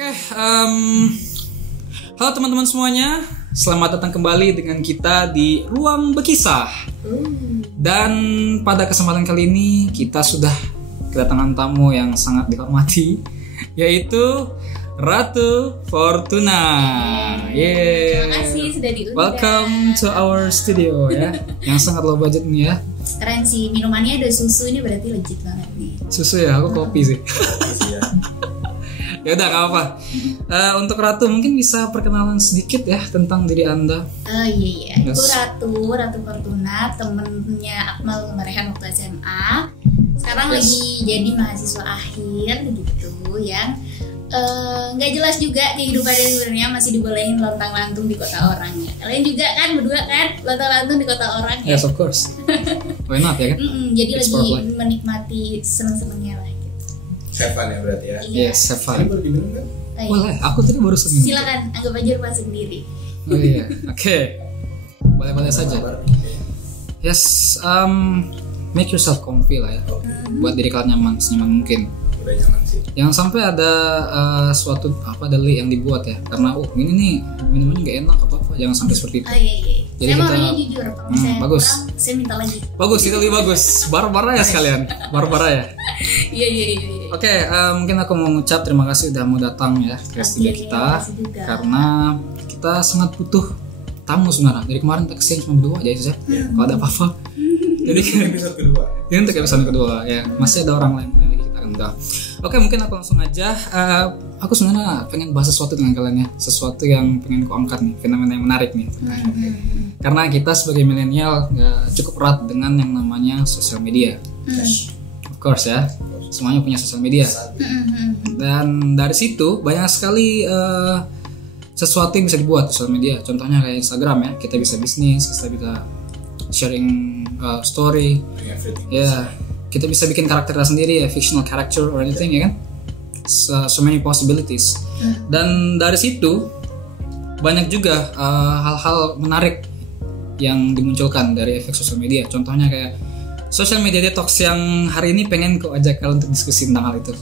Oke, halo teman-teman semuanya, selamat datang kembali dengan kita di Ruang Berkisah. Dan pada kesempatan kali ini kita sudah kedatangan tamu yang sangat dihormati, yaitu Ratu Fortuna. Terima kasih sudah diundang. Welcome to our studio ya, yang sangat low budget nih ya. Keren sih, minumannya ada susu, ini berarti legit banget nih. Susu ya, aku kopi sih. Ya udah, gak apa. Untuk Ratu mungkin bisa perkenalan sedikit ya tentang diri Anda. Iya. Yes. Aku Ratu Fortuna, temennya Akmal Marehan waktu SMA. Sekarang Yes. lagi jadi mahasiswa akhir gitu yang nggak jelas juga kehidupannya sebenarnya, masih dibolehin lontang-lantung di kota orang ya. Kalian juga kan berdua kan lontang-lantung di kota orang ya. Yes, of course. Why not ya kan? Jadi It's lagi for life. menikmati seneng-senengnya lah gitu. Have fun ya berarti ya. Iya. Yes, have fun. Ini boleh diminum kan? Oh, iya. Boleh, aku tadi baru seminggu. Silakan, anggap aja rumah sendiri. Oh iya, oke. Boleh-boleh saja. Yes, make yourself comfy lah ya. Buat diri kalian nyaman, senyaman mungkin. Udah nyaman sih. Jangan sampai ada suatu deli yang dibuat ya. Karena ini nih minumannya nggak enak apa-apa. Jangan sampai seperti itu. Oh iya. Jadi Saya mau kita- orangnya jujur, kalau misalnya bagus. kurang, saya minta lagi. Bagus, itu lebih bagus. Barbara ya sekalian. Barbara ya. Iya. Oke, mungkin aku mau ngucap terima kasih udah mau datang ya ke studio Oke, kita. makasih juga. Karena kita sangat butuh tamu sebenarnya. Dari kemarin kita kesini cuma berdua aja saja. Kalau ada apa-apa. Jadi Episode kedua. ini untuk episode kedua ya. Masih ada orang lain yang lagi kita undang. Oke, mungkin aku langsung aja. Aku sebenarnya pengen bahas sesuatu dengan kalian ya. Sesuatu yang pengen ku angkat nih, fenomena yang menarik nih. Karena kita sebagai milenial nggak cukup erat dengan yang namanya sosial media. Of course ya. Semuanya punya sosial media. Dan dari situ banyak sekali sesuatu yang bisa dibuat di sosial media. Contohnya kayak Instagram ya, kita bisa bisnis, kita bisa sharing story, Everything. ya kita bisa bikin karakter kita sendiri ya, fictional character or anything ya kan. So many possibilities. Dan dari situ banyak juga hal-hal menarik yang dimunculkan dari efek sosial media. Contohnya kayak social media detox yang hari ini pengen ku ajak kalian untuk diskusi tentang hal itu.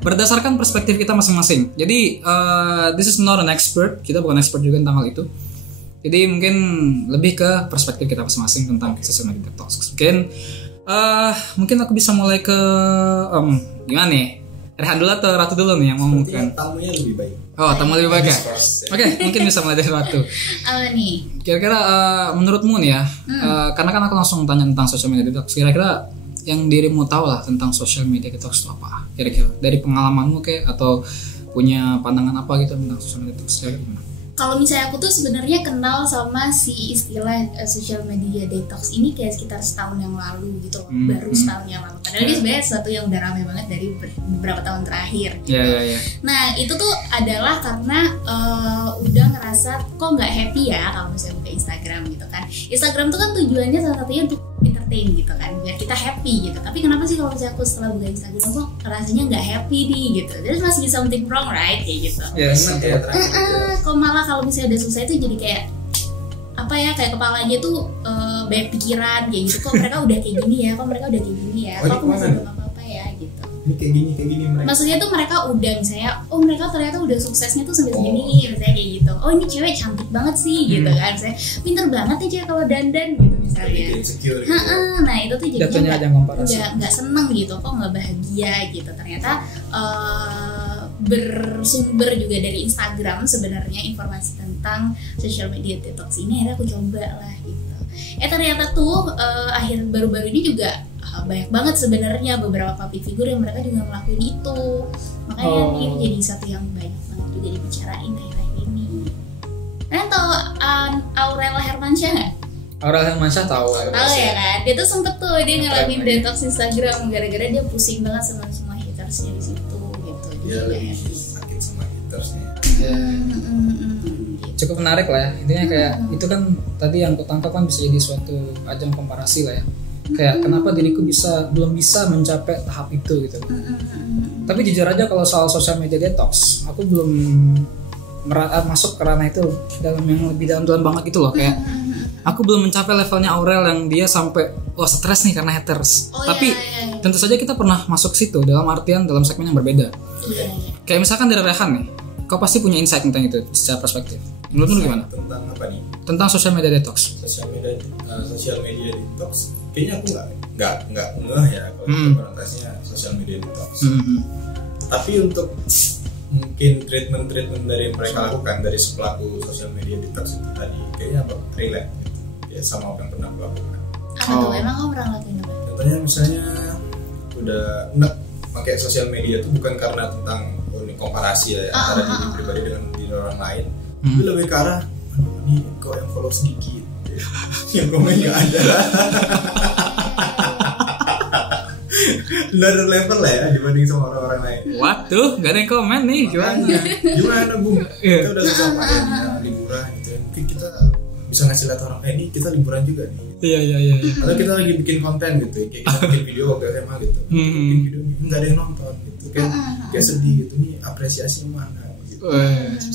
Berdasarkan perspektif kita masing-masing. Jadi this is not an expert, kita bukan expert juga tentang hal itu. Jadi mungkin lebih ke perspektif kita masing-masing tentang social media detox. Mungkin aku bisa mulai ke gimana nih? Rehan dulu atau Ratu dulu nih yang ngomong kan? Tamunya lebih baik. Oh, tamu lebih baik ya? First, ya. Oke, mungkin bisa mulai dari Ratu. Apa nih? Kira-kira menurutmu nih ya, karena kan aku langsung tanya tentang social media detox. Kira-kira yang dirimu tahu lah tentang social media detox itu apa? Kira-kira dari pengalamanmu kayak atau punya pandangan apa gitu tentang social media detox? Kira-kira gimana? Kalau misalnya aku tuh sebenarnya kenal sama si istilah social media detox ini kayak sekitar setahun yang lalu gitu loh. Baru setahun yang lalu. Padahal ini sebenarnya sesuatu yang udah ramai banget dari beberapa tahun terakhir gitu. Ya. Nah itu tuh adalah karena udah ngerasa kok nggak happy ya kalau misalnya buka Instagram gitu kan. Instagram tuh kan tujuannya salah satunya untuk entertain gitu kan, biar kita happy gitu. Tapi kenapa sih kalau misalnya aku setelah buka Instagram kok rasanya nggak happy nih gitu. There's must be something wrong right kayak gitu. Yes. Enak ya terakhir. Kok malah kalau misalnya udah selesai tuh jadi kayak apa ya, kayak kepalanya tuh banyak pikiran kayak gitu. Kok mereka udah kayak gini ya, kok mereka udah kayak gini ya, Oh, kok aku ini masih kemana? belum apa-apa ya gitu. Ini kayak gini mereka. Maksudnya tuh mereka udah misalnya, oh mereka ternyata udah suksesnya tuh sampai segini, misalnya kayak gitu. Oh ini cewek cantik banget sih gitu kan, misalnya pinter banget ya cewek kalau dandan gitu misalnya. Lebih insecure gitu. Nah itu tuh Jatuhnya jadinya aja komparasi. nggak seneng gitu, kok nggak bahagia gitu. Ternyata bersumber juga dari Instagram sebenarnya informasi tentang social media detox ini. Akhirnya aku coba lah gitu. Ternyata tuh akhir baru-baru ini juga banyak banget sebenarnya beberapa public figure yang mereka juga ngelakuin itu. Makanya ini jadi satu yang banyak banget juga dibicarain akhir-akhir ini. Kalian tahu Aurel Hermansyah nggak? Aurel Hermansyah tahu. Tahu ya kan? Dia tuh sempet tuh dia ngalamin Keren, detox Instagram gara-gara dia pusing banget sama semua hatersnya di situ gitu. Dia Jadi lebih kayak, sakit sama hatersnya. Ya. gitu. Cukup menarik lah ya. Intinya kayak itu kan tadi yang kutangkap kan bisa jadi suatu ajang komparasi lah ya. Kayak kenapa diriku belum bisa mencapai tahap itu gitu. Tapi jujur aja kalau soal social media detox, aku belum masuk ke ranah itu dalam yang lebih dalam banget gitu loh. Kayak aku belum mencapai levelnya Aurel yang dia sampai stres nih karena haters. Oh, Tapi iya. tentu saja kita pernah masuk situ dalam artian dalam segmen yang berbeda. Iya. Kayak misalkan dari Rehan nih. kau pasti punya insight tentang itu secara perspektif. Menurutmu gimana? Tentang apa nih? Tentang social media detox. Sosial media detox. Kayaknya aku nggak ngeh ya kalau implementasinya sosial media detox. Tapi untuk mungkin treatment dari mereka lakukan dari pelaku sosial media detox itu tadi kayaknya relate gitu. Ya sama apa yang pernah aku lakukan. Apa tuh? Emang kamu pernah ngelakuin apa? Contohnya misalnya udah enak pakai sosial media itu bukan karena tentang ini komparasi ya antara diri pribadi dengan diri orang lain, tapi lebih ke arah ini kok yang follow sedikit, yang komennya ada. Another level lah ya dibanding sama orang-orang lain. Waduh, gak ada yang komen nih, Gimana Bung? Kita udah susah payahnya liburan gitu. Mungkin kita bisa ngasih lihat orang, ini kita liburan juga nih. Iya. Atau kita lagi bikin konten gitu, kayak kita bikin video waktu SMA gitu. Bikin video nggak ada yang nonton gitu, kayak sedih gitu. Nih apresiasi mana? Gitu.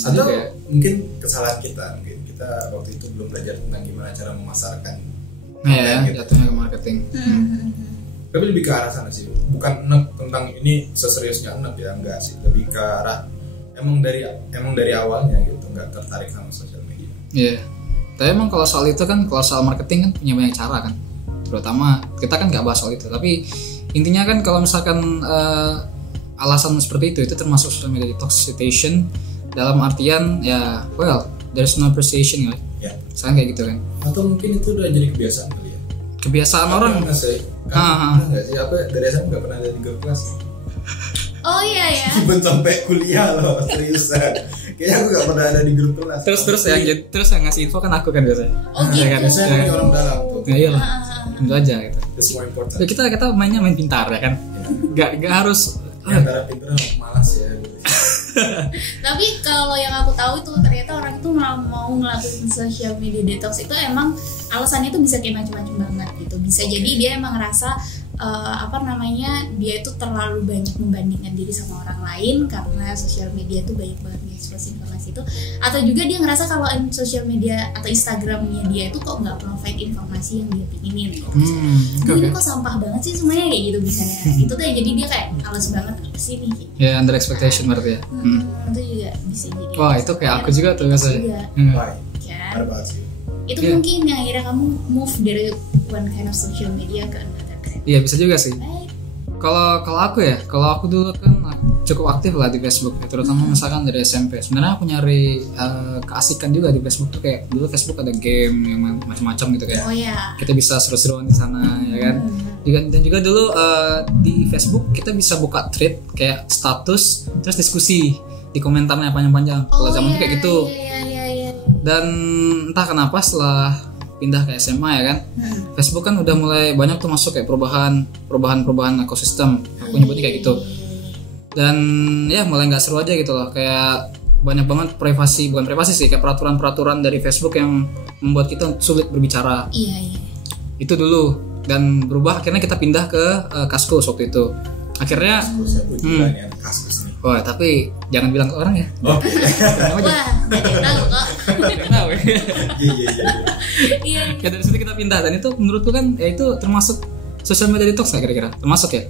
Atau mungkin kesalahan kita, mungkin kita waktu itu belum belajar tentang gimana cara memasarkan. Iya, jatuhnya ke marketing. Tapi lebih ke arah sana sih, bukan enek tentang ini seseriusnya enek ya, enggak sih, lebih ke arah emang dari awalnya gitu nggak tertarik sama sosial media. Iya. Tapi emang kalau soal itu kan, kalau soal marketing kan punya banyak cara kan. Terutama kita kan nggak bahas soal itu, tapi intinya kan kalau misalkan alasan seperti itu termasuk social media detoxification dalam artian ya there's no appreciation ya. Misalkan kayak gitu kan. Atau mungkin itu udah jadi kebiasaan kali ya. Kebiasaan orang. Nggak sih? Nggak sih? Apa dari SMA nggak pernah ada di grup kelas? Oh iya ya. Even sampai kuliah loh, seriusan. Kayaknya aku gak pernah ada di grup kelas. Terus yang ngasih info kan aku kan biasanya. Oh gitu. Ya kan? Biasanya ada orang dalam tuh. Ya iyalah. Itu aja gitu. That's more important. Ya, kita main pintar ya kan. Gak harus Antara pintar sama malas ya. Tapi kalau yang aku tahu itu ternyata orang itu mau ngelakuin social media detox itu emang alasannya itu bisa kayak macam-macam banget gitu. Bisa jadi dia emang ngerasa dia itu terlalu banyak membandingkan diri sama orang lain karena sosial media itu banyak banget ekspos informasi itu, atau juga dia ngerasa kalau sosial media atau Instagramnya dia itu kok nggak provide informasi yang dia pinginin kok. Ini kok sampah banget sih semuanya kayak gitu bisanya. Itu tuh ya, jadi dia kayak alas banget ke sini. Ya under expectation berarti ya. Itu juga bisa jadi. Wah itu kayak aku juga tuh biasanya. Kan? Itu mungkin yang akhirnya kamu move dari one kind of social media ke another. Iya bisa juga sih. Kalau aku dulu kan cukup aktif lah di Facebook, terutama misalkan dari SMP. Sebenarnya aku nyari keasikan juga di Facebook tuh, kayak dulu Facebook ada game yang macam-macam gitu kan. Oh iya. Kita bisa seru-seruan di sana ya kan. Dan juga dulu di Facebook kita bisa buka thread kayak status terus diskusi di komentarnya panjang-panjang. Kalau zaman itu kayak gitu. Iya. Dan entah kenapa setelah pindah ke SMA ya kan, Facebook kan udah mulai banyak tuh masuk kayak perubahan ekosistem, aku nyebutnya kayak gitu. Dan ya mulai nggak seru aja gitu loh, kayak banyak banget bukan privasi sih, kayak peraturan dari Facebook yang membuat kita sulit berbicara. Iya. Itu dulu, dan berubah akhirnya kita pindah ke Kaskus waktu itu. Akhirnya Kaskus nih. Wah, tapi jangan bilang ke orang ya. Wah, nggak tahu kok. Iya. Ya dari situ kita pindah, dan itu menurutku kan ya itu termasuk social media detox nggak kira-kira? Termasuk ya?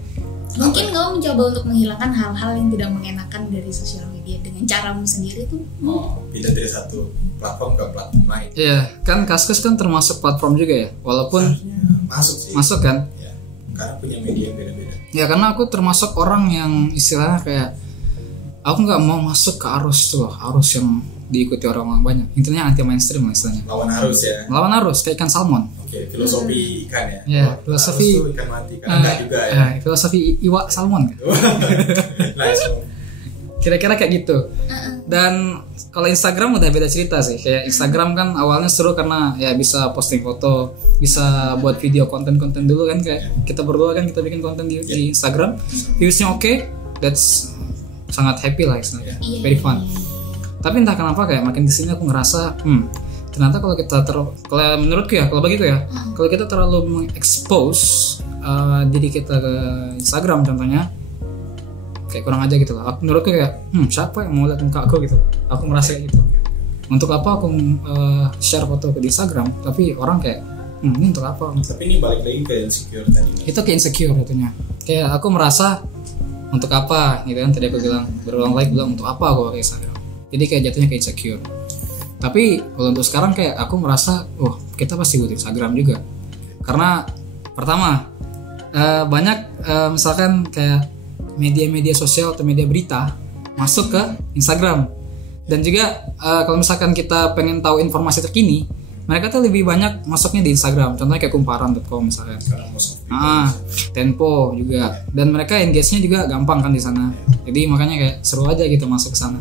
Mungkin kamu mencoba untuk menghilangkan hal-hal yang tidak mengenakan dari sosial media dengan caramu sendiri tuh. Pindah dari satu platform ke platform lain. Iya, kan Kaskus kan termasuk platform juga ya, walaupun masuk kan? Ya, karena punya media yang beda-beda. Ya karena aku termasuk orang yang istilahnya kayak aku nggak mau masuk ke arus yang diikuti orang banyak. Intinya anti mainstream lah istilahnya. Lawan arus kayak ikan salmon. Oke, filosofi ikan ya. Iya, filosofi ikan mati kan enggak juga ya. Filosofi iwa salmon kan. Nice. Kira-kira kayak gitu. Dan kalau Instagram udah beda cerita sih. Kayak Instagram kan awalnya seru karena ya bisa posting foto, bisa buat video konten-konten dulu kan, kayak kita berdua kan kita bikin konten di Instagram. Viewsnya oke, that's sangat happy lah istilahnya. Very fun. Tapi entah kenapa kayak makin kesini aku ngerasa ternyata kalau kita kalau menurutku ya, kalau bagiku ya, kalau kita terlalu mengekspos diri kita ke Instagram contohnya, kayak kurang aja gitu lah. Menurutku kayak siapa yang mau lihat muka aku gitu. Aku merasa kayak gitu. Untuk apa aku share foto di Instagram, tapi orang kayak ini untuk apa? Tapi ini balik lagi ke insecure tadi. Itu kayak insecure itunya. Kayak aku merasa untuk apa gitu kan, tadi aku bilang berulang kali bilang untuk apa aku pakai Instagram. jadi kayak jatuhnya kayak insecure. Tapi kalau untuk sekarang kayak aku merasa kita pasti butuh Instagram juga, karena pertama banyak misalkan kayak media-media sosial atau media berita masuk ke Instagram, dan juga kalau misalkan kita pengen tahu informasi terkini, mereka tuh lebih banyak masuknya di Instagram. Contohnya kayak kumparan.com misalkan, Tempo juga, dan mereka engage-nya juga gampang kan di sana. Jadi makanya kayak seru aja gitu masuk ke sana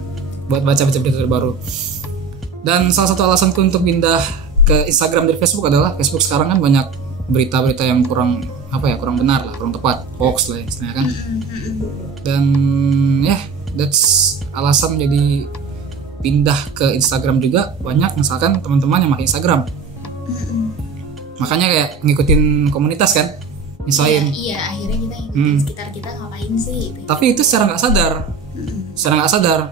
buat baca berita terbaru. Dan salah satu alasanku untuk pindah ke Instagram dari Facebook adalah Facebook sekarang kan banyak berita-berita yang kurang benar lah, kurang tepat, hoax lah istilahnya kan. Dan that's alasan jadi pindah ke Instagram juga. Banyak misalkan teman-teman yang pakai Instagram, makanya kayak ngikutin komunitas kan, misalnya iya akhirnya kita ngikutin sekitar kita ngapain sih gitu. Tapi itu secara nggak sadar,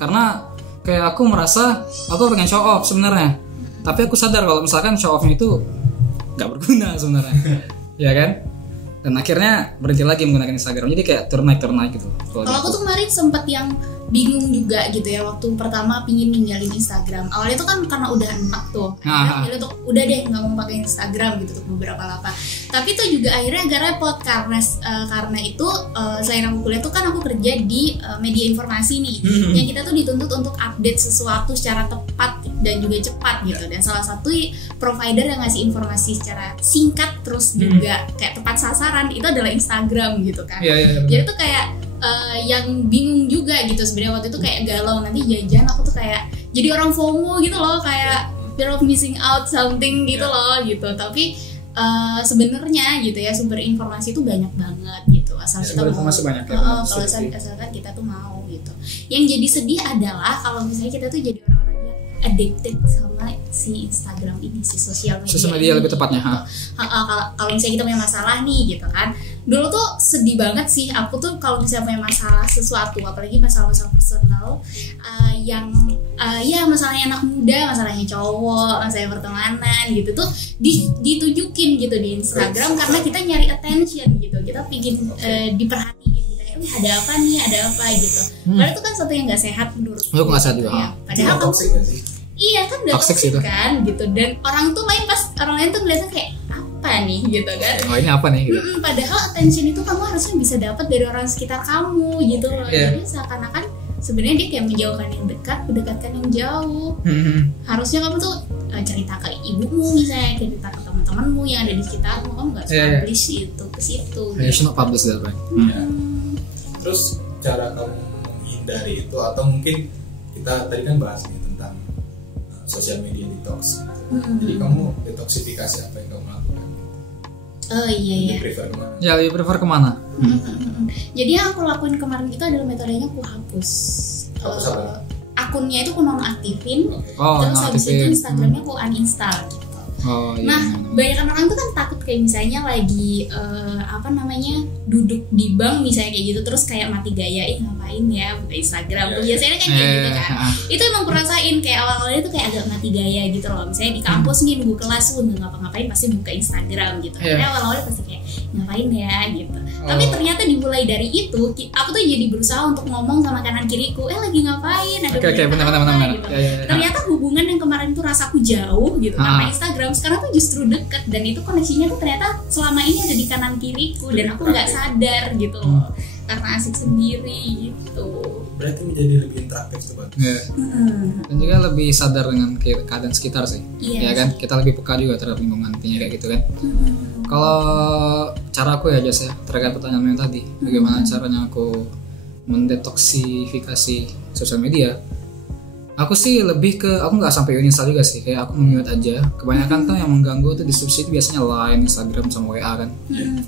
karena kayak aku merasa aku pengen show off sebenarnya, tapi aku sadar kalau misalkan show offnya itu nggak berguna sebenarnya. Ya kan, dan akhirnya berhenti lagi menggunakan Instagram. Jadi kayak turn naik gitu. Kalau aku tuh kemarin sempet yang bingung juga gitu ya waktu pertama pingin ninggalin Instagram. Awalnya tuh kan karena udah enak tuh, akhirnya tuh udah deh nggak mau pakai Instagram gitu untuk beberapa lama. Tapi tuh juga akhirnya agak repot karena itu selain aku kuliah tuh kan aku kerja di media informasi nih, yang kita tuh dituntut untuk update sesuatu secara tepat dan juga cepat gitu. Dan salah satu provider yang ngasih informasi secara singkat terus juga kayak tepat sasaran itu adalah Instagram gitu kan. Jadi tuh kayak yang bingung juga gitu sebenarnya waktu itu, kayak galau nanti jajan aku tuh kayak jadi orang FOMO gitu loh, kayak fear of missing out something gitu loh gitu. Tapi sebenarnya gitu ya sumber informasi itu banyak banget gitu, asal kita mau asalkan kita tuh mau gitu. Yang jadi sedih adalah kalau misalnya kita tuh jadi orang-orang yang addicted sama si Instagram ini, si sosial media lebih tepatnya. Kalau misalnya kita punya masalah nih gitu kan, dulu tuh sedih banget sih aku tuh kalau misalnya punya masalah sesuatu, apalagi masalah-masalah personal yang masalahnya anak muda, masalahnya cowok, masalah pertemanan gitu tuh ditunjukin gitu di Instagram karena kita nyari attention gitu, kita pingin diperhatiin gitu ya, ada apa gitu. Padahal itu kan sesuatu yang nggak sehat menurut aku nggak sehat juga ya. Padahal kamu iya kan udah toxic kan gitu, dan orang lain tuh ngeliatnya kayak apa nih gitu kan, ini apa nih gitu. Padahal attention itu kamu harusnya bisa dapat dari orang sekitar kamu gitu loh. Jadi seakan-akan sebenarnya dia kayak menjauhkan yang dekat, mendekatkan yang jauh. Harusnya kamu tuh cerita ke ibumu misalnya, cerita ke teman-temanmu yang ada di sekitarmu, kamu nggak publish itu ke situ. Should not publish that way. Terus cara kamu menghindari itu, atau mungkin kita tadi kan bahas nih tentang sosial media detox. Jadi kamu detoksifikasi apa yang kamu lakukan? Iya. Lebih prefer kemana? Jadi yang aku lakuin kemarin itu adalah metodenya aku hapus. Akunnya itu aku nonaktifin, terus habis itu Instagramnya aku uninstall gitu. Banyak orang tuh kan takut kayak misalnya lagi duduk di bank misalnya kayak gitu, terus kayak mati gaya, ngapain ya buka Instagram tuh biasanya kan kayak gitu kan. Itu emang kurasain kayak awal-awalnya tuh kayak agak mati gaya gitu loh. Misalnya di kampus nih nunggu kelas nggak ngapa-ngapain pasti buka Instagram gitu. Karena awal-awalnya pasti kayak ngapain ya gitu. Tapi ternyata dimulai dari itu aku tuh jadi berusaha untuk ngomong sama kanan kiriku, lagi ngapain, ada benar. Gitu. Ternyata hubungan yang kemarin tuh rasaku jauh gitu karena Instagram, sekarang tuh justru deket, dan itu koneksinya tuh ternyata selama ini ada di kanan kiriku dan aku nggak sadar gitu loh, karena asik sendiri gitu. Berarti menjadi lebih interaktif tuh Bang. Dan juga lebih sadar dengan keadaan sekitar sih. Ya kan, kita lebih peka juga terhadap lingkungan, intinya kayak gitu kan. Kalau cara aku ya Jas ya, terkait pertanyaan yang tadi, bagaimana caranya aku mendetoksifikasi sosial media. Aku sih lebih ke, aku nggak sampai uninstall juga sih, kayak aku mute aja. Kebanyakan tuh yang mengganggu tuh di subsidi biasanya Line, Instagram sama WA kan.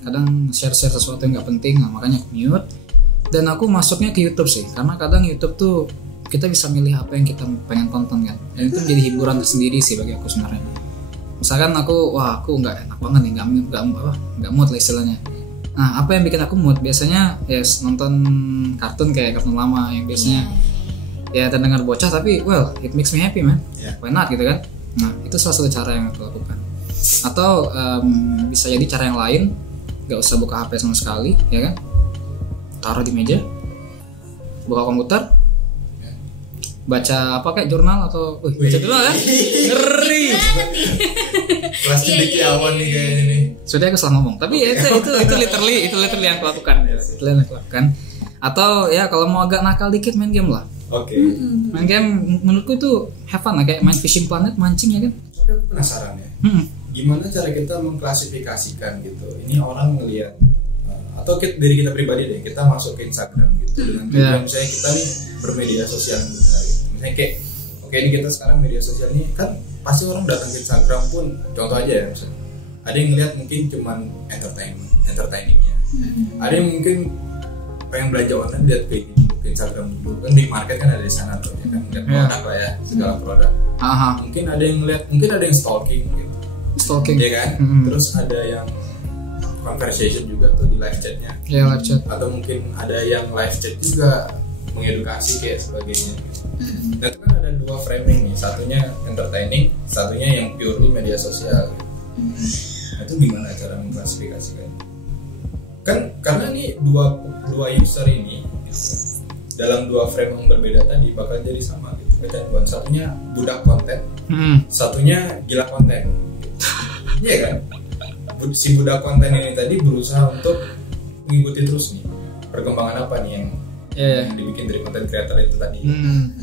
Kadang share sesuatu yang nggak penting, makanya aku mute. Dan aku masuknya ke YouTube sih, karena kadang YouTube tuh kita bisa milih apa yang kita pengen tonton kan. Dan itu menjadi hiburan tersendiri sih bagi aku sebenarnya. Misalkan aku nggak enak banget nih, nggak mood lah istilahnya. Nah, apa yang bikin aku mood biasanya nonton kartun kayak kartun lama yang biasanya ya terdengar bocah tapi it makes me happy man. Why not gitu kan. Nah, itu salah satu cara yang aku lakukan. Atau bisa jadi cara yang lain, nggak usah buka HP sama sekali ya kan, taruh di meja, buka komputer, baca apa kayak jurnal atau baca jurnal ya? Ngeri. Kelas cendekiawan nih kayaknya nih. Sudah aku salah ngomong. Tapi ya itu literally yang aku lakukan. Itu yang aku lakukan. Atau ya kalau mau agak nakal dikit main game lah. Oke. Main game menurutku itu have fun lah, kayak main Fishing Planet, mancing ya kan. Tapi aku penasaran ya. Gimana cara kita mengklasifikasikan gitu? Ini orang ngelihat atau dari kita pribadi deh, kita masuk ke Instagram gitu dengan tujuan misalnya kita nih bermedia sosial gitu. Misalnya kayak oke, ini kita sekarang media sosial ini kan pasti orang datang ke Instagram pun, contoh aja ya misalnya ada yang ngelihat mungkin cuman entertainingnya, ada yang mungkin pengen belanja online lihat kayak gitu ke Instagram dulu, kan di market kan ada di sana tuh ya kan, lihat produk lah ya, segala produk. Mungkin ada yang ngelihat, mungkin ada yang stalking gitu, ya kan. Terus ada yang conversation juga tuh di live chatnya, live chat. Atau mungkin ada yang live chat juga mengedukasi kayak sebagainya gitu. Dan itu kan ada dua framing nih, satunya entertaining, satunya yang purely media sosial gitu. Nah, itu gimana cara mengklasifikasikan? Kan karena nih dua user ini gitu, dalam dua frame yang berbeda tadi bakal jadi sama gitu kecanduan. Satunya budak konten, satunya gila konten gitu. Iya kan? Si budak konten ini tadi berusaha untuk mengikuti terus nih perkembangan apa nih yang dibikin dari konten creator itu tadi.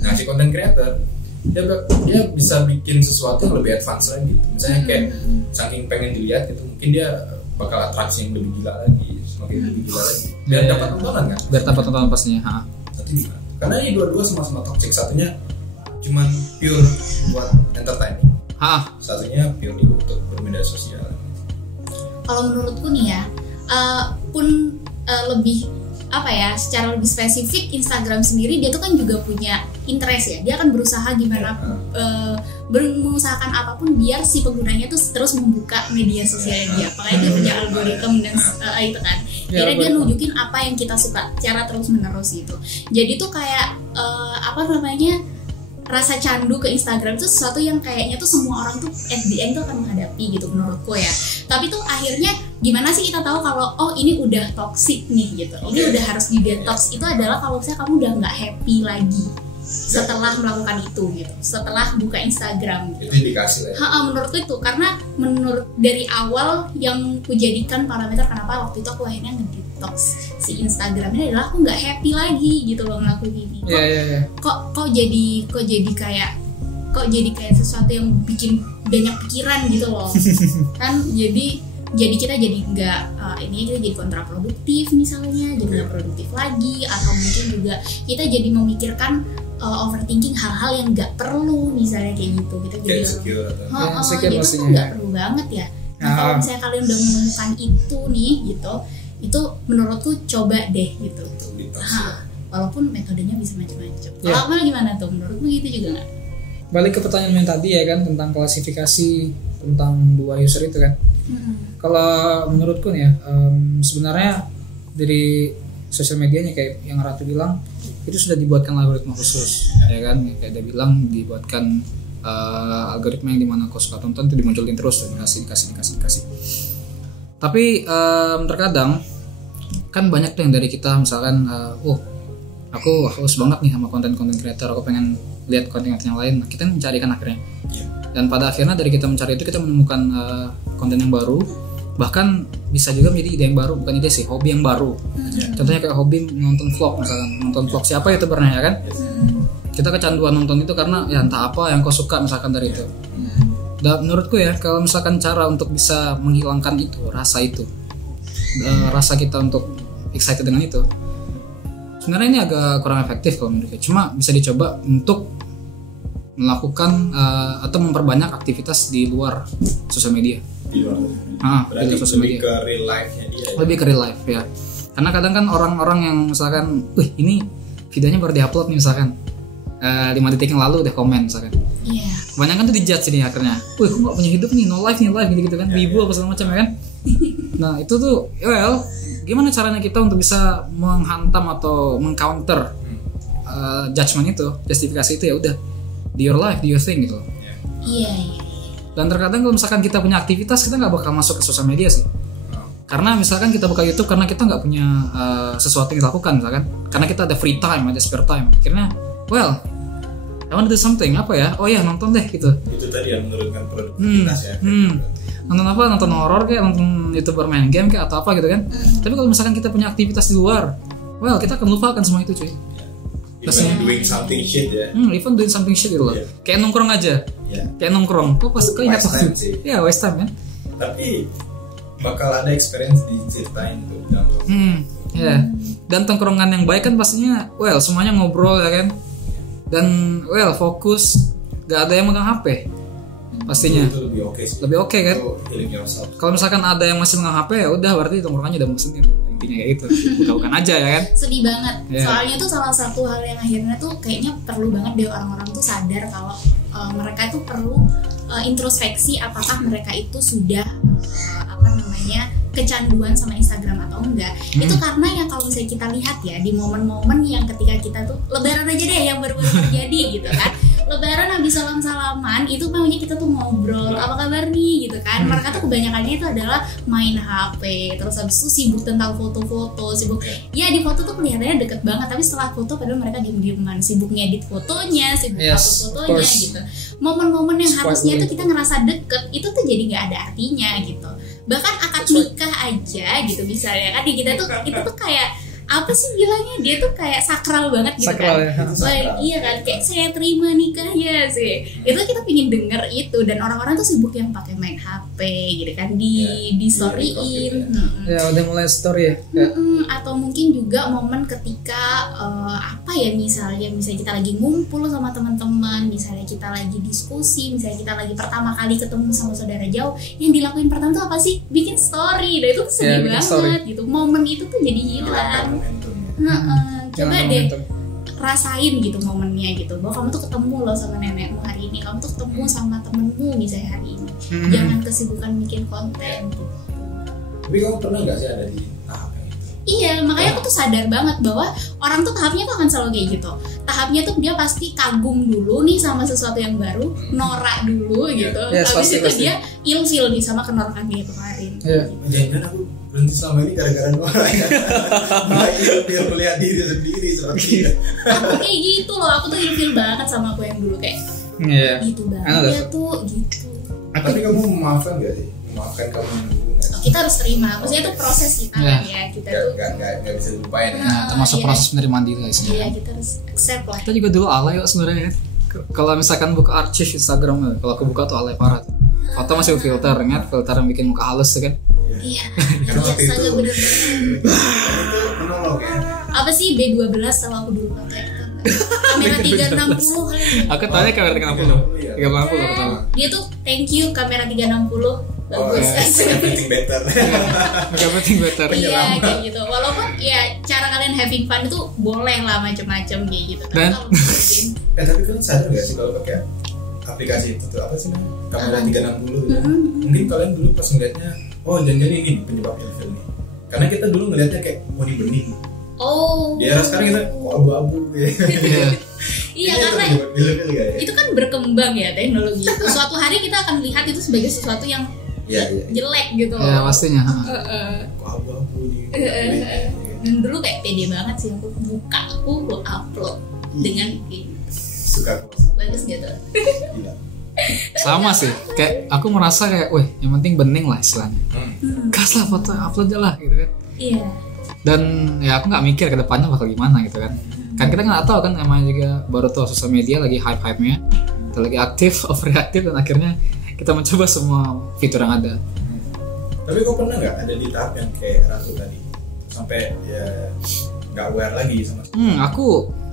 Nah, si konten creator dia bisa bikin sesuatu yang lebih advance lagi gitu. Misalnya kayak saking pengen dilihat gitu, mungkin dia bakal atraksi yang lebih gila lagi, semakin lebih gila lagi. Biar dapat tontonan kan? Biar dapat tontonan pastinya. Satu gimana? Karena ini dua-dua sama-sama toxic. Satunya cuman pure buat entertaining, satunya pure untuk bermedia sosial. Kalau menurutku nih ya, pun lebih apa ya, secara lebih spesifik Instagram sendiri dia tuh kan juga punya interest ya, dia akan berusaha gimana mengusahakan apapun biar si penggunanya tuh terus membuka media sosialnya dia, makanya dia punya algoritma dan itu kan, akhirnya dia nunjukin apa yang kita suka secara terus menerus gitu. Jadi tuh kayak rasa candu ke Instagram itu sesuatu yang kayaknya tuh semua orang tuh at the end tuh akan menghadapi gitu menurutku ya. Tapi tuh akhirnya gimana sih kita tahu kalau ini udah toxic nih gitu, ini udah harus di detox, itu adalah kalau misalnya kamu udah nggak happy lagi setelah melakukan itu gitu, setelah buka Instagram gitu. Itu indikasi lah ya. Menurutku itu, karena menurut dari awal yang kujadikan parameter kenapa waktu itu aku akhirnya ngedetox si Instagram ini adalah aku nggak happy lagi gitu loh ngelakuin ini. Kok jadi kayak sesuatu yang bikin banyak pikiran gitu loh. Kan jadi kita jadi nggak kita jadi kontraproduktif misalnya, jadi nggak produktif lagi, atau mungkin juga kita jadi memikirkan overthinking hal-hal yang nggak perlu misalnya kayak gitu jadi insecure itu tuh nggak perlu banget ya. Nah, kalau misalnya kalian udah menemukan itu nih gitu, itu menurutku coba deh gitu. Walaupun metodenya bisa macam-macam. Kalau malah gimana tuh, menurutmu gitu juga nggak? Balik ke pertanyaan yang tadi ya kan, tentang klasifikasi tentang dua user itu kan. Kalau menurutku nih ya, sebenarnya dari sosial medianya kayak yang Ratu bilang, itu sudah dibuatkan algoritma khusus ya kan, kayak dia bilang dibuatkan algoritma yang dimana kau suka tonton itu dimunculin terus, dikasih. Tapi terkadang kan banyak tuh yang dari kita misalkan aku haus banget nih sama konten creator, aku pengen lihat konten yang lain, kita mencari kan akhirnya. Dan pada akhirnya dari kita mencari itu kita menemukan konten yang baru, bahkan bisa juga menjadi ide yang baru, bukan ide sih, hobi yang baru. Contohnya kayak hobi nonton vlog misalkan, nonton vlog siapa youtubernya ya kan, kita kecanduan nonton itu karena ya entah apa yang kau suka misalkan dari itu. Dan menurutku ya, kalau misalkan cara untuk bisa menghilangkan itu rasa rasa kita untuk excited dengan itu, sebenarnya ini agak kurang efektif kalau menurutku. Cuma bisa dicoba untuk melakukan atau memperbanyak aktivitas di luar sosial media. Berarti lebih ke real life-nya dia. Lebih ke real life ya. Karena kadang kan orang-orang yang misalkan, ini videonya baru diupload nih misalkan 5 detik yang lalu udah komen misalkan. Kebanyakan tuh dijudge ini akhirnya. Kok gak punya hidup nih, no life gitu kan. Wibu apa segala macam ya kan. Nah itu tuh, gimana caranya kita untuk bisa menghantam atau mengcounter judgement itu, justifikasi itu, ya udah, do your life, do your thing gitu. Dan terkadang kalau misalkan kita punya aktivitas, kita nggak bakal masuk ke sosial media sih. Karena misalkan kita buka YouTube karena kita nggak punya sesuatu yang dilakukan misalkan, karena kita ada free time, ada spare time. Akhirnya, I want to do something, apa ya, oh ya nonton deh gitu. Itu tadi yang menurunkan produktivitas ya. Nonton apa, nonton horor kayak, nonton YouTuber main game kayak atau apa gitu kan. Tapi kalau misalkan kita punya aktivitas di luar, well kita akan lupakan semua itu cuy. Even doing something shit ya. Even doing something shit gitu loh. Kayak nongkrong aja. Kayak nongkrong. Kok pas kok ingat waktu. Ya waste time kan. Tapi bakal ada experience diceritain tuh dalam ya. Dan tongkrongan yang baik kan pastinya well semuanya ngobrol ya kan. Dan well fokus, gak ada yang megang HP pastinya. Itu lebih oke sih. Lebih oke kan. Kalau misalkan ada yang masih megang HP ya udah berarti tongkrongannya udah bosenin. Intinya kayak gitu. Bukan aja ya kan. Sedih banget. Soalnya tuh salah satu hal yang akhirnya tuh kayaknya perlu banget deh orang-orang tuh sadar kalau mereka itu perlu introspeksi apakah mereka itu sudah kecanduan sama Instagram atau enggak. Itu karena yang kalau misalnya kita lihat ya di momen-momen yang ketika kita tuh lebaran aja deh yang baru-baru terjadi gitu kan. Lebaran habis salam-salaman itu maunya kita tuh ngobrol, apa kabar nih gitu kan. Mereka tuh kebanyakannya itu adalah main HP, terus habis itu sibuk tentang foto-foto, sibuk ya di foto tuh kelihatannya deket banget, tapi setelah foto padahal mereka diem-dieman, sibuk ngedit fotonya, sibuk upload fotonya gitu. Momen-momen yang harusnya tuh kita ngerasa deket itu tuh jadi nggak ada artinya gitu. Bahkan akad nikah aja gitu misalnya kan di kita tuh itu tuh kayak apa sih bilangnya, dia tuh kayak sakral banget gitu sakral, kan iya kan, kayak saya terima nikahnya sih, itu kita pingin denger itu. Dan orang-orang tuh sibuk yang pakai main HP gitu kan, di storyin ya udah mulai story ya. Atau mungkin juga momen ketika apa ya, misalnya kita lagi ngumpul sama teman-teman, misalnya kita lagi diskusi, misalnya kita lagi pertama kali ketemu sama saudara jauh, yang dilakuin pertama tuh apa sih, bikin story. Dan itu tuh sedih banget gitu, momen itu tuh jadi hilang. Coba deh rasain gitu momennya gitu, bahwa kamu tuh ketemu loh sama nenekmu hari ini, kamu tuh ketemu sama temenmu misalnya hari ini. Jangan kesibukan bikin konten gitu. Tapi kamu pernah gak sih ada di tahap itu? Iya, makanya aku tuh sadar banget bahwa orang tuh tahapnya tuh akan selalu kayak gitu. Tahapnya tuh dia pasti kagum dulu nih sama sesuatu yang baru, norak dulu gitu. Habis itu dia ilfil nih sama kenorakan dia kemarin. Jangan aku berhenti selama ini gara-gara norak ya. Mulai ilfil melihat diri sendiri seperti itu. Aku kayak gitu loh, aku tuh ilfil banget sama aku yang dulu kayak gitu banget ya tuh gitu. Tapi kamu memaafkan gak sih? Memaafkan kamu yang dulu gak? Kita harus terima, maksudnya itu proses kita kan ya. Kita tuh gak bisa dilupain ya. Termasuk proses penerimaan diri guys. Iya, kita harus accept lah. Kita juga dulu alay kok sebenarnya. Kalau misalkan buka archive Instagram, kalau aku buka tuh alay parah. Foto masih filter, ingat filter yang bikin muka halus tuh kan? Iya. Karena waktu itu bener-bener. menolong ya. Apa sih B12 sama aku dulu pakai? Kamera 360 kali. Aku tanya kamera 360. 360 aku tahu. Dia tuh thank you kamera 360. Bagus. Everything better. Everything better. Iya kayak gitu. Walaupun ya cara kalian having fun itu boleh lah macam-macam kayak gitu. Dan tapi kalian sadar gak sih kalau pakai aplikasi itu tuh apa sih namanya? Kamera 360 ya. Mungkin kalian dulu pas ngeliatnya, oh jangan ini penyebab ilfil nih. Karena kita dulu ngeliatnya kayak mau di bening. Oh. Di era sekarang kita abu-abu ya. Iya karena itu kan berkembang ya teknologi itu. Suatu hari kita akan lihat itu sebagai sesuatu yang jelek gitu. Ya pastinya. Kok abu-abu nih. Dan dulu kayak pede banget sih, aku buka, aku upload dengan suka bagus gitu. Sama sih, kayak aku merasa kayak, weh, yang penting bening lah istilahnya. Gas lah foto, upload aja lah gitu kan. Iya. Dan ya aku nggak mikir ke depannya bakal gimana gitu kan. Kan kita nggak tahu kan, emang juga baru tahu sosial media lagi hype-hypenya, kita lagi aktif, overreaktif, dan akhirnya kita mencoba semua fitur yang ada. Tapi kau pernah nggak ada di tahap yang kayak Ratu tadi, sampai ya nggak aware lagi sama?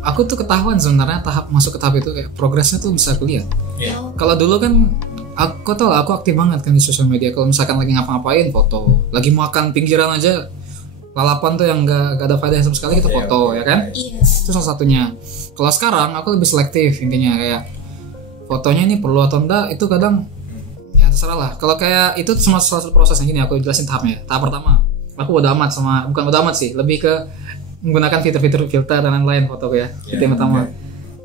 Aku tuh ketahuan sebenarnya masuk ke tahap itu kayak progresnya tuh bisa kulihat. Kalau dulu kan aku tau lah, aku aktif banget kan di sosial media. Kalau misalkan lagi ngapa-ngapain foto, lagi makan pinggiran aja lalapan tuh yang gak ada faedah sama sekali kita foto ya kan. Itu salah satunya. Kalau sekarang aku lebih selektif intinya, kayak fotonya ini perlu atau enggak itu kadang ya terserah lah. Kalau kayak itu cuma salah satu proses yang gini, aku jelasin tahapnya. Tahap pertama aku bodo amat sama, bukan bodo amat sih, lebih ke menggunakan fitur-fitur filter dan lain-lain fotoku ya. Itu yang pertama.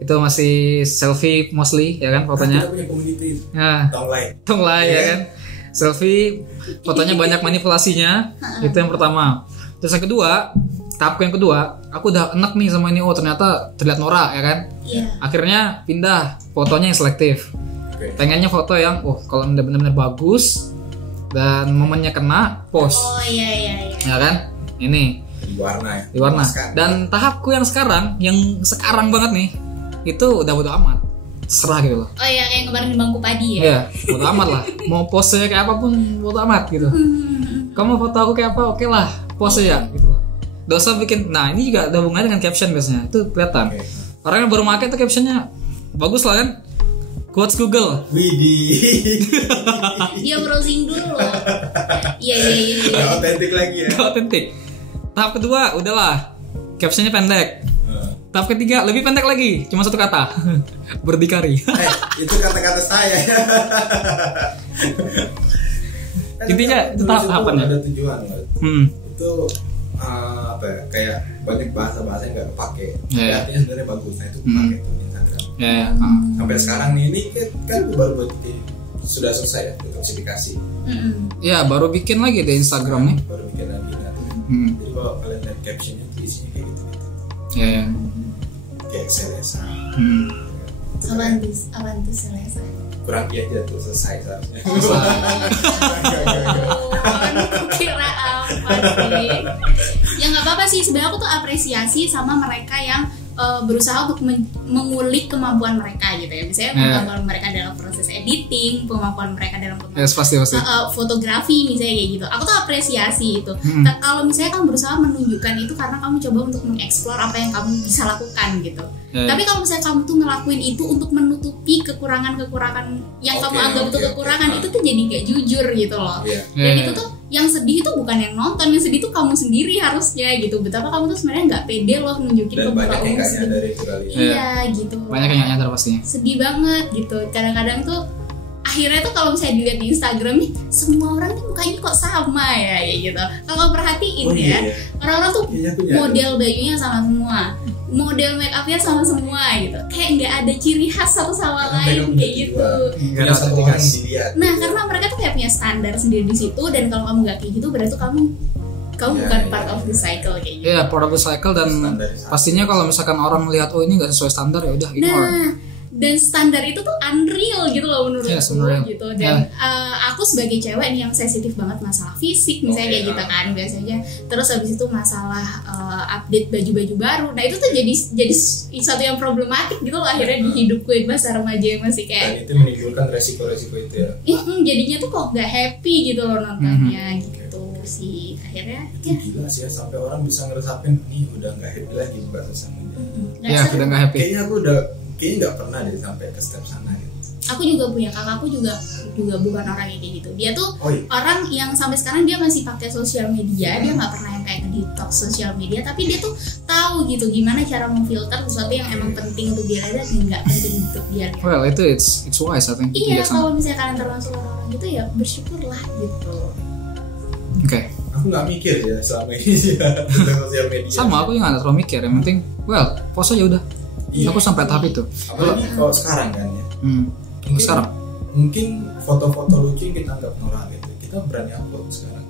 Itu masih selfie mostly ya kan fotonya. Kita punya community. Nah, Tonglai ya kan. Selfie fotonya banyak manipulasinya. Itu yang pertama. Terus yang kedua, tahap yang kedua, aku udah enak nih sama ini, oh ternyata terlihat norak ya kan. Iya. Akhirnya pindah fotonya yang selektif. Pengennya foto yang kalau benar-benar bagus dan momennya kena, post. Oh iya. Ya kan? Ini di warna ya. Di warna. Dan tahapku yang sekarang banget nih, itu udah bodo amat. Serah gitu loh. Oh iya, kayak kemarin di bangku padi ya. Iya, bodo amat lah. Mau pose kayak apapun bodo amat gitu. Kamu foto aku kayak apa, oke lah, pose ya gitu loh. Gak usah bikin. Nah, ini juga ada hubungannya dengan caption biasanya. Itu kelihatan. Orang yang baru pakai tuh captionnya bagus lah kan. Quotes Google. Widih. Dia browsing dulu. Iya. Gak otentik lagi ya. Gak otentik. Tahap kedua udahlah, captionnya pendek. Tahap ketiga lebih pendek lagi, cuma satu kata. Berdikari. Itu kata-kata saya. Intinya itu tahapan ya. Ada tujuan. Itu apa ya, kayak banyak bahasa-bahasa yang nggak kepake. Artinya sebenarnya bagus. Nah itu pakai tuh Instagram. Sampai sekarang nih, ini kan baru sudah selesai ya detoksifikasi. Ya baru bikin lagi di Instagram nih. Baru bikin lagi. Jadi kalau kalian lihat captionnya tuh isinya kayak gitu. Ya. Kayak selesa. Apaan tuh selesa? Kurang aja tuh selesai seharusnya. Kira apa sih? Ya nggak apa-apa sih, sebenarnya aku tuh apresiasi sama mereka yang berusaha untuk mengulik kemampuan mereka gitu ya. Misalnya kemampuan mereka dalam proses editing, kemampuan mereka dalam pasti. Fotografi misalnya kayak gitu. Aku tuh apresiasi itu. Kalau misalnya kamu berusaha menunjukkan itu karena kamu coba untuk mengeksplor apa yang kamu bisa lakukan gitu. Tapi kalau misalnya kamu tuh ngelakuin itu untuk menutupi kekurangan-kekurangan yang kamu anggap itu kekurangan, itu tuh jadi gak jujur gitu loh. Dan itu tuh yang sedih itu bukan yang nonton, yang sedih itu kamu sendiri harusnya gitu. Betapa kamu tuh sebenarnya nggak pede loh nunjukin ke muka kamu sendiri. Iya gitu. Banyak yang nyadar pastinya. Sedih banget gitu. Kadang-kadang tuh akhirnya tuh kalau misalnya dilihat di Instagram nih, semua orang nih mukanya kok sama ya kayak gitu. Kalau perhatiin orang-orang tuh model bajunya sama semua, model make upnya sama semua gitu. Kayak nggak ada ciri khas satu sama lain kayak gitu. Nggak ada satu orang yang dilihat. Nah karena mereka tuh kayak punya standar sendiri di situ, dan kalau kamu nggak kayak gitu berarti kamu bukan part of the cycle kayak gitu. Iya, part of the cycle. Dan pastinya kalau misalkan orang melihat ini nggak sesuai standar, ya udah ignore. Dan standar itu tuh unreal gitu loh menurutku gitu. Dan aku sebagai cewek nih yang sensitif banget masalah fisik misalnya kayak gitu kan biasanya. Terus habis itu masalah update baju-baju baru. Nah itu tuh jadi satu yang problematik gitu loh akhirnya di hidupku masa remaja yang masih kayak. Dan itu menimbulkan resiko-resiko itu ya. Jadinya tuh kok nggak happy gitu loh nontonnya gitu sih akhirnya. Itu gila sih ya, sampai orang bisa ngerasapin nih udah nggak happy lagi buka sosial media. Iya udah nggak happy. Kayaknya nggak pernah deh sampai ke step sana gitu. Aku juga punya kakakku juga bukan orang yang kayak gitu. Dia tuh orang yang sampai sekarang dia masih pakai sosial media. Dia nggak pernah yang kayak detox sosial media, tapi dia tuh tahu gitu gimana cara memfilter sesuatu yang emang penting untuk dia lihat dan nggak penting untuk dia lihat. Well itu it's wise I think. Iya kalau misalnya kalian termasuk orang gitu ya bersyukurlah gitu. Oke. Aku nggak mikir ya selama ini sih tentang sosial media. Sama aku juga nggak terlalu mikir. Yang penting post aja udah. Aku sampai tahap itu. Apalagi kalau sekarang kan ya. Mungkin foto-foto lucu yang kita anggap norak gitu, kita berani upload sekarang.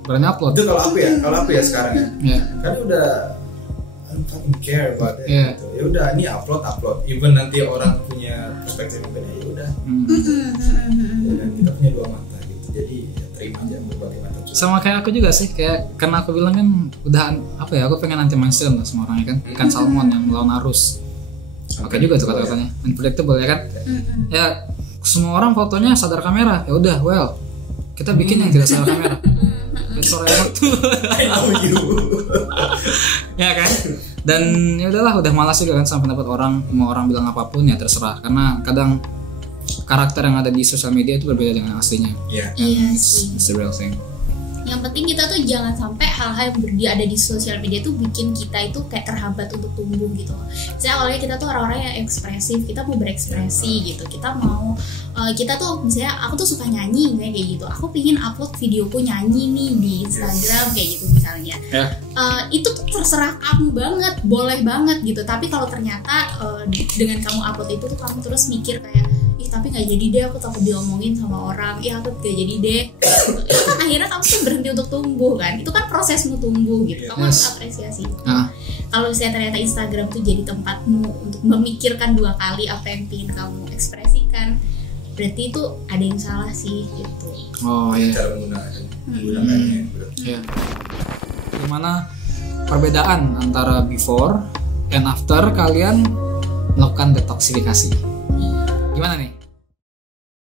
Itu kalau aku ya sekarang ya. Karena udah I don't fucking care about it gitu. Ya udah ini upload. Even nanti orang punya perspektif yang beda ya udah. Dan kita punya dua mata gitu. Jadi ya, terima aja berbagai macam. Sama kayak aku juga sih, kayak karena aku bilang kan udah aku pengen anti mainstream lah semua orang ya kan. Ikan salmon yang melawan arus. Oke juga tuh kata-katanya unpredictable ya kan. Ya semua orang fotonya sadar kamera, ya udah kita bikin yang tidak sadar kamera. Sore waktu ya kan. Dan ya udahlah, udah malas juga kan sama pendapat orang. Mau orang bilang apapun ya terserah, karena kadang karakter yang ada di sosial media itu berbeda dengan aslinya. Iya sih. It's the real thing. Yang penting kita tuh jangan sampai hal-hal yang ada di sosial media tuh bikin kita itu kayak terhambat untuk tumbuh gitu. Misalnya awalnya kita tuh orang-orang yang ekspresif, kita mau berekspresi gitu. Kita tuh misalnya aku tuh suka nyanyi misalnya kayak gitu. Aku pingin upload videoku nyanyi nih di Instagram kayak gitu misalnya. itu tuh terserah kamu banget, boleh banget gitu. Tapi kalau ternyata dengan kamu upload itu tuh kamu terus mikir kayak, ih tapi nggak jadi deh, aku takut diomongin sama orang, ih aku nggak jadi deh, itu kan akhirnya kamu tuh berhenti untuk tumbuh kan. Itu kan prosesmu tumbuh gitu, kamu harus apresiasi. Kalau misalnya ternyata Instagram tuh jadi tempatmu untuk memikirkan 2 kali apa yang ingin kamu ekspresikan, berarti itu ada yang salah sih gitu. Oh iya. Cara menggunakannya. Iya. Gimana perbedaan antara before and after kalian melakukan detoksifikasi? Gimana nih?